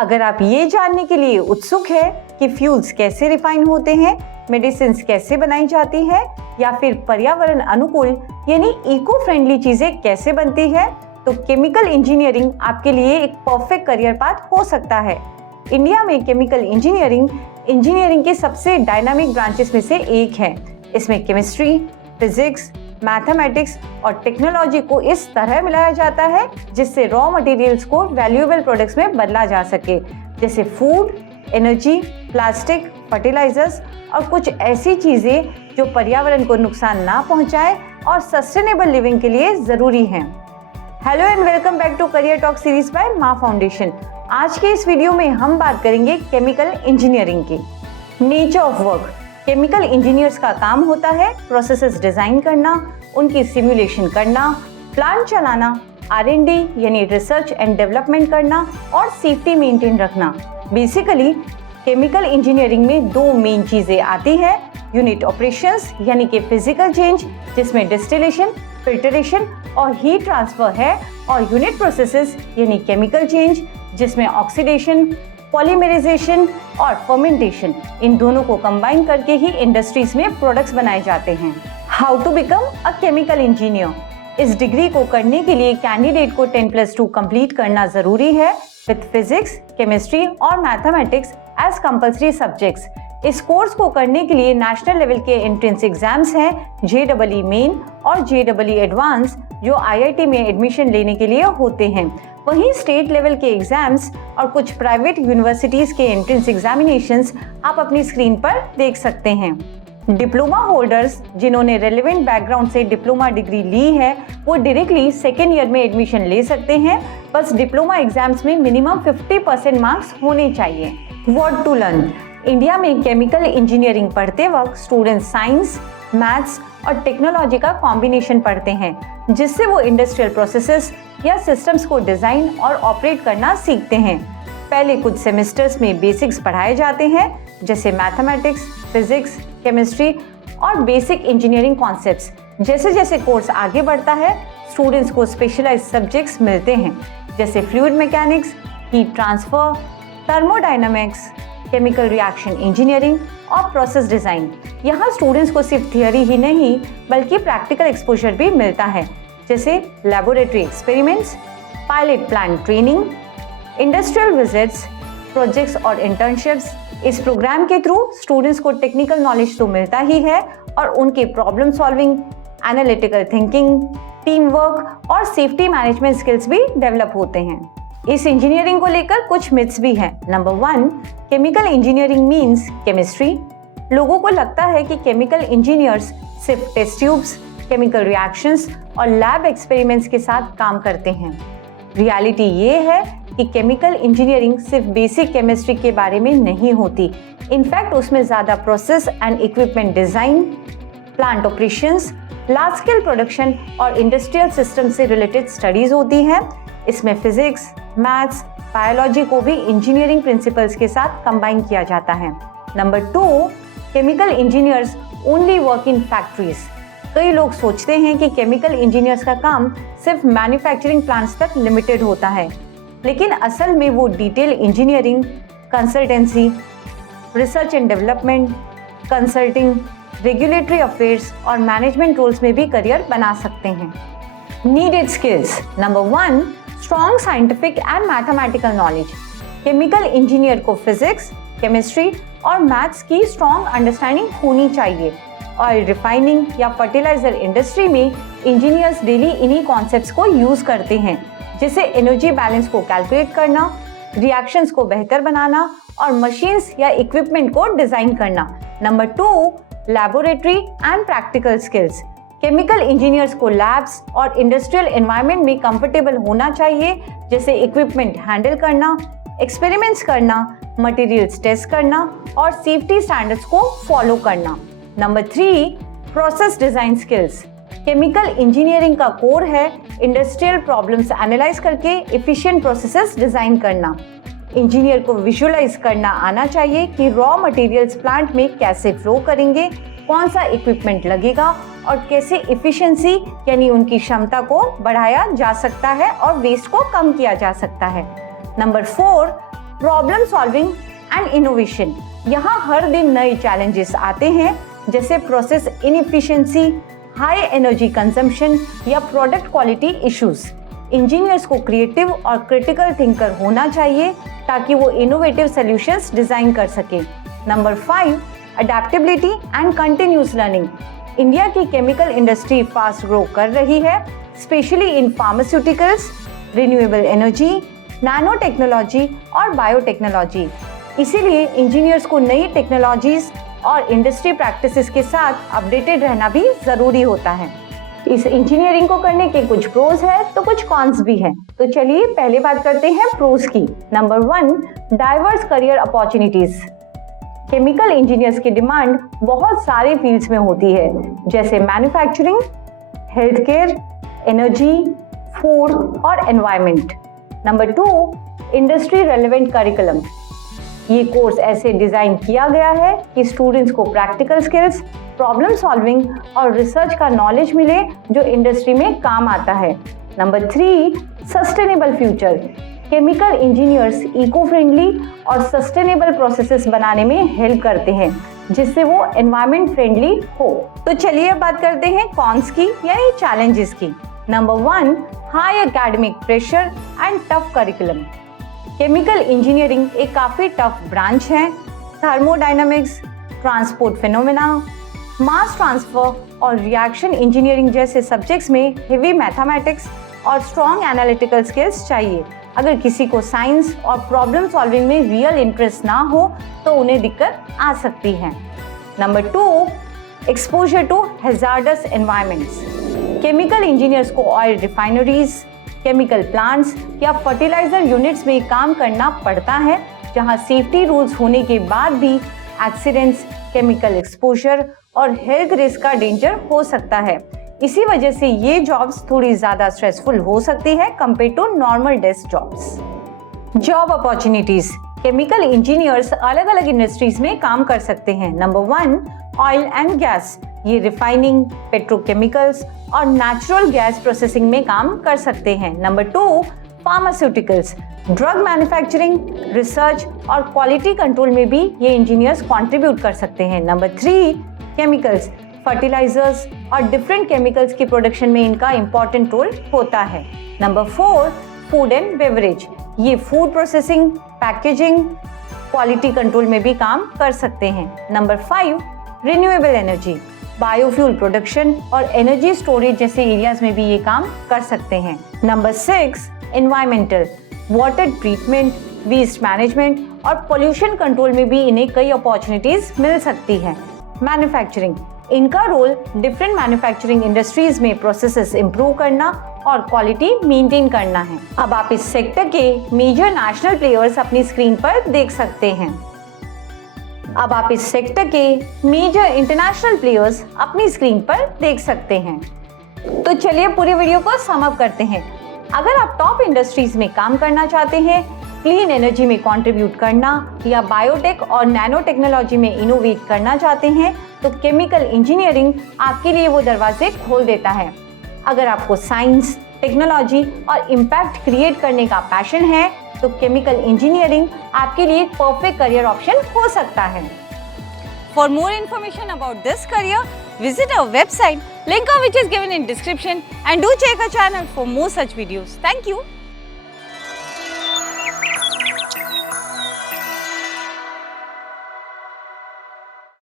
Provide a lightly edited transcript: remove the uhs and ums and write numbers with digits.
अगर आप ये जानने के लिए उत्सुक है कि फ्यूल्स कैसे रिफाइन होते हैं, मेडिसिन कैसे बनाई जाती है या फिर पर्यावरण अनुकूल यानी इको फ्रेंडली चीजें कैसे बनती है, तो केमिकल इंजीनियरिंग आपके लिए एक परफेक्ट करियर पाथ हो सकता है। इंडिया में केमिकल इंजीनियरिंग के सबसे डायनामिक ब्रांचेस में से एक है। इसमें केमिस्ट्री, फिजिक्स, मैथमेटिक्स और टेक्नोलॉजी को इस तरह मिलाया जाता है जिससे रॉ मटेरियल्स को वैल्यूएबल प्रोडक्ट्स में बदला जा सके, जैसे फूड, एनर्जी, प्लास्टिक, फर्टिलाइजर्स और कुछ ऐसी चीजें जो पर्यावरण को नुकसान ना पहुंचाए और सस्टेनेबल लिविंग के लिए जरूरी हैं। Hello and welcome back to career talk series by Maa foundation. आज के इस वीडियो में हम बात करेंगे केमिकल इंजीनियरिंग की। Nature of work. Chemical engineers का काम होता है प्रोसेसेस डिजाइन करना, उनकी सिमुलेशन करना, प्लांट चलाना, R&D यानी रिसर्च एंड डेवलपमेंट करना और सेफ्टी मेंटेन रखना। बेसिकली केमिकल इंजीनियरिंग में दो मेन चीजें आती है, यूनिट ऑपरेशंस यानी कि फिजिकल चेंज जिसमें डिस्टिलेशन, फिल्टरेशन और हीट ट्रांसफर है, और यूनिट प्रोसेसेस यानी केमिकल चेंज जिसमें ऑक्सीडेशन, पॉलीमराइजेशन और फर्मेंटेशन, इन दोनों को कंबाइन करके ही इंडस्ट्रीज में प्रोडक्ट्स बनाए जाते हैं। How to become a chemical engineer. इस डिग्री को करने के लिए कैंडिडेट को 10+2 कंप्लीट करना जरूरी है विद फिजिक्स, केमिस्ट्री और मैथमेटिक्स एज कंपल्सरी सब्जेक्ट्स। इस कोर्स को करने के लिए नेशनल लेवल के एंट्रेंस एग्जाम्स हैं JEE मेन और JEE एडवांस जो IIT में एडमिशन लेने के लिए होते हैं। वहीं स्टेट लेवल के एग्जाम्स और कुछ प्राइवेट यूनिवर्सिटीज के एंट्रेंस एग्जामिनेशंस आप अपनी स्क्रीन पर देख सकते हैं। डिप्लोमा होल्डर्स जिन्होंने रेलेवेंट बैकग्राउंड से डिप्लोमा डिग्री ली है वो डायरेक्टली सेकेंड ईयर में एडमिशन ले सकते हैं। बस डिप्लोमा एग्जाम्स में मिनिमम 50% मार्क्स होने चाहिए। What to learn. इंडिया में केमिकल इंजीनियरिंग पढ़ते वक्त स्टूडेंट साइंस, मैथ्स और टेक्नोलॉजी का कॉम्बिनेशन पढ़ते हैं जिससे वो इंडस्ट्रियल प्रोसेसेस या सिस्टम्स को डिजाइन और ऑपरेट करना सीखते हैं। पहले कुछ सेमेस्टर्स में बेसिक्स पढ़ाए जाते हैं जैसे मैथमेटिक्स, फिजिक्स, केमिस्ट्री और बेसिक इंजीनियरिंग कॉन्सेप्ट्स। जैसे जैसे कोर्स आगे बढ़ता है स्टूडेंट्स को स्पेशलाइज्ड सब्जेक्ट्स मिलते हैं जैसे fluid mechanics, heat transfer, thermodynamics, chemical reaction engineering और प्रोसेस डिजाइन। यहाँ स्टूडेंट्स को सिर्फ थियोरी ही नहीं बल्कि प्रैक्टिकल एक्सपोजर भी मिलता है जैसे laboratory experiments, pilot plant training, industrial visits, projects और इंटर्नशिप्स। इस प्रोग्राम के थ्रू स्टूडेंट्स को टेक्निकल नॉलेज तो मिलता ही है और उनके problem solving, analytical thinking, team work और सेफ्टी मैनेजमेंट स्किल्स भी डेवलप होते हैं। इस इंजीनियरिंग को लेकर कुछ मिथ्स भी हैं। Number 1, chemical engineering means chemistry. लोगों को लगता है कि केमिकल इंजीनियर्स सिर्फ टेस्ट ट्यूब्स, केमिकल रिएक्शंस और लैब एक्सपेरिमेंट्स के साथ काम करते हैं। रियलिटी ये है कि केमिकल इंजीनियरिंग सिर्फ बेसिक केमिस्ट्री के बारे में नहीं होती। इनफैक्ट उसमें ज़्यादा process and equipment design, plant operations, large scale production और इंडस्ट्रियल सिस्टम से रिलेटेड स्टडीज होती हैं। इसमें फिजिक्स, मैथ्स, बायोलॉजी को भी इंजीनियरिंग प्रिंसिपल्स के साथ कंबाइन किया जाता है। Number 2, chemical engineers only work in factories. कई लोग सोचते हैं कि केमिकल इंजीनियर्स का काम सिर्फ मैन्युफैक्चरिंग प्लांट्स तक लिमिटेड होता है, लेकिन असल में वो detail engineering, consultancy, research and development, consulting, regulatory affairs और मैनेजमेंट रोल्स में भी करियर बना सकते हैं। Needed skills. Number 1, strong scientific and mathematical knowledge. Chemical engineer को फिजिक्स, केमिस्ट्री और मैथ्स की स्ट्रॉन्ग अंडरस्टैंडिंग होनी चाहिए। ऑयल रिफाइनिंग या फर्टिलाइजर इंडस्ट्री में इंजीनियर्स डेली इन्हीं कॉन्सेप्ट्स को यूज करते हैं जैसे एनर्जी बैलेंस को कैलकुलेट करना, रिएक्शंस को बेहतर बनाना और मशीन्स या इक्विपमेंट को डिजाइन करना। Number 2, laboratory and practical skills. Chemical engineers को लैब्स और इंडस्ट्रियल एनवायरनमेंट में कंफर्टेबल होना चाहिए जैसे इक्विपमेंट हैंडल करना, एक्सपेरिमेंट्स करना, मटेरियल्स टेस्ट करना और सेफ्टी स्टैंडर्ड्स को फॉलो करना। Number 3, process design skills. Chemical engineering का कोर है इंडस्ट्रियल प्रॉब्लम्स एनालाइज करके एफिशिएंट प्रोसेसेस डिजाइन करना। इंजीनियर को विजुअलाइज करना आना चाहिए कि रॉ मटेरियल्स प्लांट में कैसे फ्लो करेंगे, कौन सा इक्विपमेंट लगेगा और कैसे एफिशिएंसी यानी उनकी क्षमता को बढ़ाया जा सकता है और वेस्ट को कम किया जा सकता है। Number 4, problem solving and innovation, यहाँ हर दिन नए चैलेंजेस आते हैं, जैसे process inefficiency, high energy consumption या प्रोडक्ट क्वालिटी इश्यूज। इंजीनियर्स को क्रिएटिव और क्रिटिकल थिंकर होना चाहिए ताकि वो इनोवेटिव सॉल्यूशंस डिजाइन कर सके। Number 5, adaptability and continuous learning. India की केमिकल इंडस्ट्री फास्ट ग्रो कर रही है, specially in pharmaceuticals, renewable energy, nano technology और बायोटेक्नोलॉजी। इसीलिए इंजीनियर्स को नई टेक्नोलॉजीज और इंडस्ट्री प्रैक्टिसेस के साथ अपडेटेड रहना भी जरूरी होता है। इस इंजीनियरिंग को करने के कुछ प्रोज है तो कुछ कॉन्स भी हैं। तो चलिए पहले बात करते हैं प्रोज की। Number 1, diverse career opportunities. Chemical engineers की डिमांड बहुत सारे फील्ड्स में होती है, जैसे manufacturing, health care, energy, food और environment. Number 2, industry relevant curriculum. ये कोर्स ऐसे डिजाइन किया गया है कि स्टूडेंट्स को प्रैक्टिकल स्किल्स, प्रॉब्लम सॉल्विंग और रिसर्च का नॉलेज मिले जो इंडस्ट्री में काम आता है। Number 3, sustainable future. Chemical engineers eco friendly और सस्टेनेबल प्रोसेसेस बनाने में हेल्प करते हैं, जिससे वो एनवायरनमेंट फ्रेंडली हो। तो चलिए अब बात करते हैं कॉन्स की, यानी चैलेंजेस की। Number 1, high academic pressure and tough curriculum. Chemical engineering एक काफ़ी टफ ब्रांच है। Thermodynamics, transport phenomena, mass transfer और रिएक्शन इंजीनियरिंग जैसे सब्जेक्ट्स में हेवी मैथमेटिक्स और स्ट्रॉन्ग एनालिटिकल स्किल्स चाहिए। अगर किसी को साइंस और प्रॉब्लम सॉल्विंग में रियल इंटरेस्ट ना हो तो उन्हें दिक्कत आ सकती है। Number 2, exposure to hazardous environments. Chemical engineers को ऑयल रिफाइनरीज, केमिकल प्लांट्स या फर्टिलाइजर यूनिट्स में काम करना पड़ता है, जहां सेफ्टी रूल्स होने के बाद भी एक्सीडेंट्स, केमिकल एक्सपोजर और हेल्थ रिस्क का डेंजर हो सकता है। इसी वजह से ये जॉब्स थोड़ी ज्यादा स्ट्रेसफुल हो सकती है compare to normal desk jobs. Job opportunities. Chemical engineers अलग अलग इंडस्ट्रीज में काम कर सकते हैं। Number 1, oil and gas. ये रिफाइनिंग, पेट्रोकेमिकल्स और नेचुरल गैस प्रोसेसिंग में काम कर सकते हैं। Number 2, pharmaceuticals. Drug manufacturing, research और क्वालिटी कंट्रोल में भी ये इंजीनियर्स कंट्रीब्यूट कर सकते हैं। नंबर 3, केमिकल्स, फर्टिलाइजर्स और डिफरेंट केमिकल्स की प्रोडक्शन में इनका इंपॉर्टेंट रोल होता है। Number 4, food and beverage. ये food processing, packaging, quality control में भी काम कर सकते हैं। Number 5, renewable energy. Biofuel production और एनर्जी स्टोरेज जैसे एरियाज में भी ये काम कर सकते हैं। Number 6, environmental. Water treatment, waste management और पोल्यूशन कंट्रोल में भी इन्हें कई अपॉर्चुनिटीज मिल सकती हैं। मैन्युफैक्चरिंग। इनका रोल डिफरेंट मैन्युफैक्चरिंग इंडस्ट्रीज में प्रोसेसेस इंप्रूव करना और क्वालिटी मेंटेन करना है। अब आप इस सेक्टर के मेजर नेशनल प्लेयर्स अपनी स्क्रीन पर देख सकते हैं। अब आप इस सेक्टर के मेजर इंटरनेशनल प्लेयर्स अपनी स्क्रीन पर देख सकते हैं। तो चलिए पूरी वीडियो को सम अप करते हैं। अगर आप टॉप इंडस्ट्रीज में काम करना चाहते हैं, क्लीन एनर्जी में कंट्रीब्यूट करना या बायोटेक और नैनो टेक्नोलॉजी में इनोवेट करना चाहते हैं, तो केमिकल इंजीनियरिंग आपके लिए वो दरवाजे खोल देता है। अगर आपको साइंस, टेक्नोलॉजी और इम्पैक्ट क्रिएट करने का पैशन है, तो केमिकल इंजीनियरिंग आपके लिए एक परफेक्ट करियर ऑप्शन हो सकता है। For more information about this career, visit our website, link of which is given in description, and do check our channel for more such videos. Thank you.